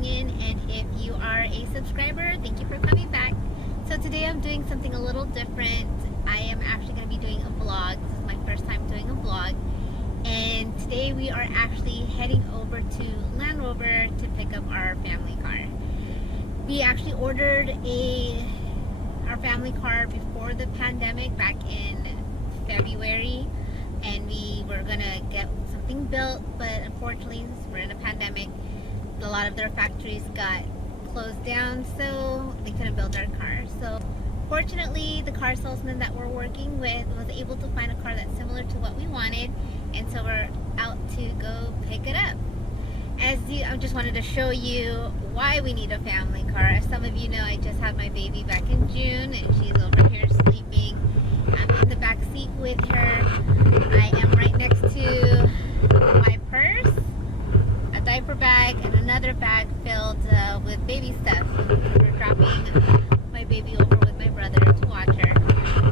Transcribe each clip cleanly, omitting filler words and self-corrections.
tuning in, and if you are a subscriber, thank you for coming back. So today I'm doing something a little different. I am actually going to be doing a vlog. This is my first time doing a vlog, and today we are actually heading over to Land Rover to pick up our family car. We actually ordered our family car before the pandemic back in February, and we were gonna get something built, but unfortunately we're in a pandemic. A lot of their factories got closed down, so they couldn't build our car. So fortunately, the car salesman that we're working with was able to find a car that's similar to what we wanted, and so we're out to go pick it up. I just wanted to show you why we need a family car. As some of you know, I just had my baby back in June, and she's over here sleeping. I'm in the back seat with her. I am right next to my purse, a diaper bag, and another bag filled with baby stuff. We're dropping my baby over with my brother to watch her.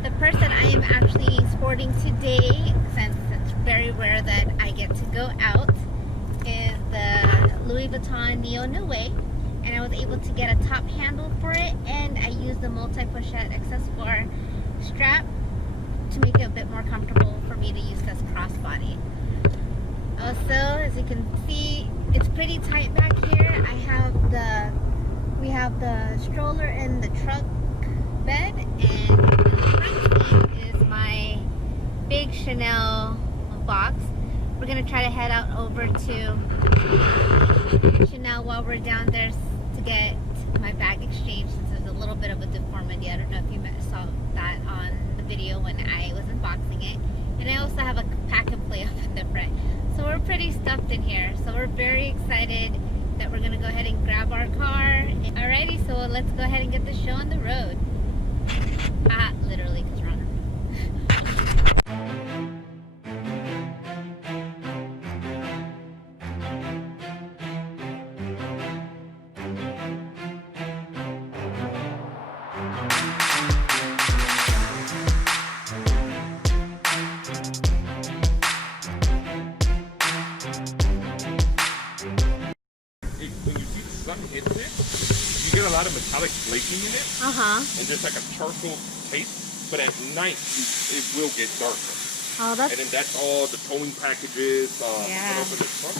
The purse that I am actually sporting today, since it's very rare that I get to go out, is the Louis Vuitton Neo Noe, and I was able to get a top handle for it, and I used the multi-pochette accessoire strap to make it a bit more comfortable for me to use as crossbody. Also, as you can see, it's pretty tight back here. We have the stroller in the truck bed, and in the front seat is my big Chanel box. We're gonna try to head out over to Chanel while we're down there to get my bag exchanged, since there's a little bit of a deformity. I don't know if you saw that on the video when I was unboxing it. And I also have a pack and play up in the front. So we're pretty stuffed in here. So we're very excited that we're gonna go ahead and grab our car. Alrighty, so let's go ahead and get the show on the road. Literally, because we're on the road. Hits it, you get a lot of metallic flaking in it, and there's like a charcoal taste, but at night it will get darker. Oh, that's... And then that's all the towing packages. Yeah. Open the trunk.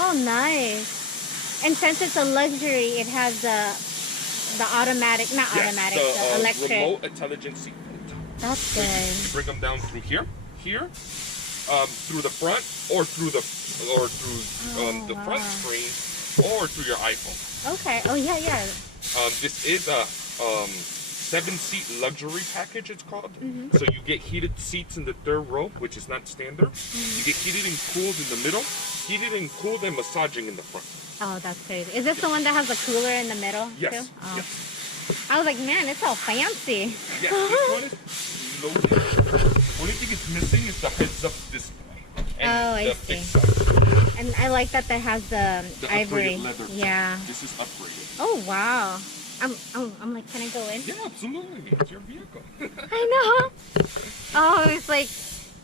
Oh, nice. And since it's a luxury, it has the automatic, the electric. Remote intelligent seat. That's good. good. You bring them down through here, through the front, or through the front screen, or through your iPhone. Okay. Oh yeah, yeah. This is a 7-seat luxury package, it's called. So you get heated seats in the third row, which is not standard. You get heated and cooled in the middle, heated and cooled and massaging in the front. Oh, that's crazy. Is this the one that has the cooler in the middle? Yes. Too? Oh. Yes. I was like, man, it's all fancy. Yeah, this one is loaded. Only thing it's missing is the heads-up display. And I see. And I like that has the ivory leather. Yeah. This is upgraded. Oh wow. I'm like, can I go in? Yeah, absolutely. It's your vehicle. I know. Oh, it's like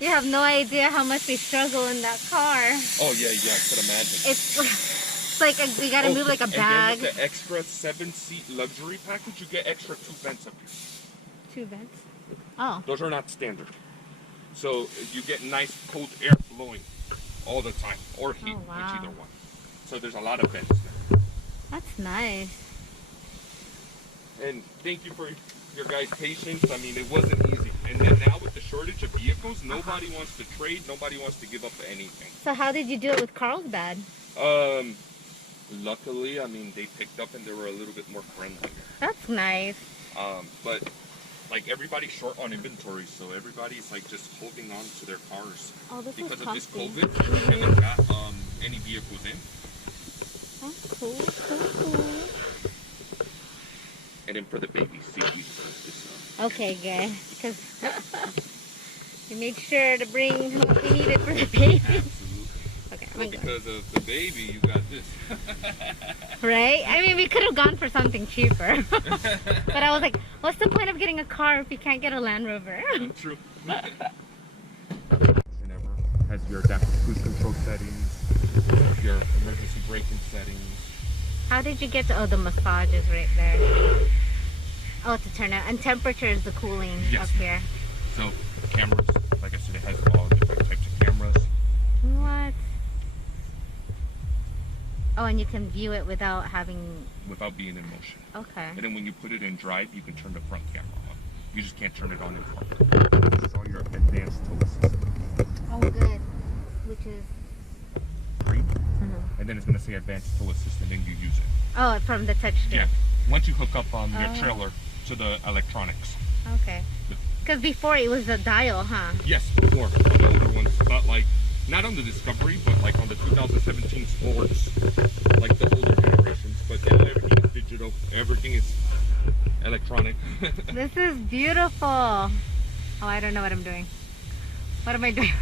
you have no idea how much we struggle in that car. Oh yeah, I could imagine. It's like we gotta move like a bag. And then with the extra 7-seat luxury package, you get extra 2 vents up here. 2 vents? Oh. Those are not standard. So you get nice cold air blowing all the time, or heat, which either one. So there's a lot of vents there. That's nice. And thank you for your guys' patience. I mean, it wasn't easy. And then now with the shortage of vehicles, nobody wants to trade, nobody wants to give up anything. So how did you do it with Carlsbad? Luckily, I mean, they picked up and they were a little bit more friendly. That's nice. But like everybody's short on inventory, so everybody's like just holding on to their cars. Oh, this because is of this comfy. COVID. They haven't got any vehicles in. That's cool. And then for the baby seat, we first. Okay, good. Because we made sure to bring what we needed for the baby. Absolutely. Okay, well, because of the baby, you got this. Right? I mean, we could have gone for something cheaper. But I was like, what's the point of getting a car if you can't get a Land Rover? True. Has your adaptive cruise control settings, your emergency braking settings. How did you get to, oh, the massage is right there. Oh, to turn it, and temperature is the cooling up here. So cameras, like I said, it has all different types of cameras. What? Oh, and you can view it without being in motion. Okay. And then when you put it in drive, you can turn the front camera on. You just can't turn it on in front. This is all your advanced tow system. Oh, good. Which is? Green. And then it's going to say advanced tow assistant and you use it. Oh, from the touch screen. Yeah. Once you hook up your trailer to the electronics. Okay. Because before it was a dial, huh? Yes, before. On the older ones, but like, not on the Discovery, but like on the 2017 Sports, like the older generations. But now everything is digital. Everything is electronic. This is beautiful. Oh, I don't know what I'm doing. What am I doing?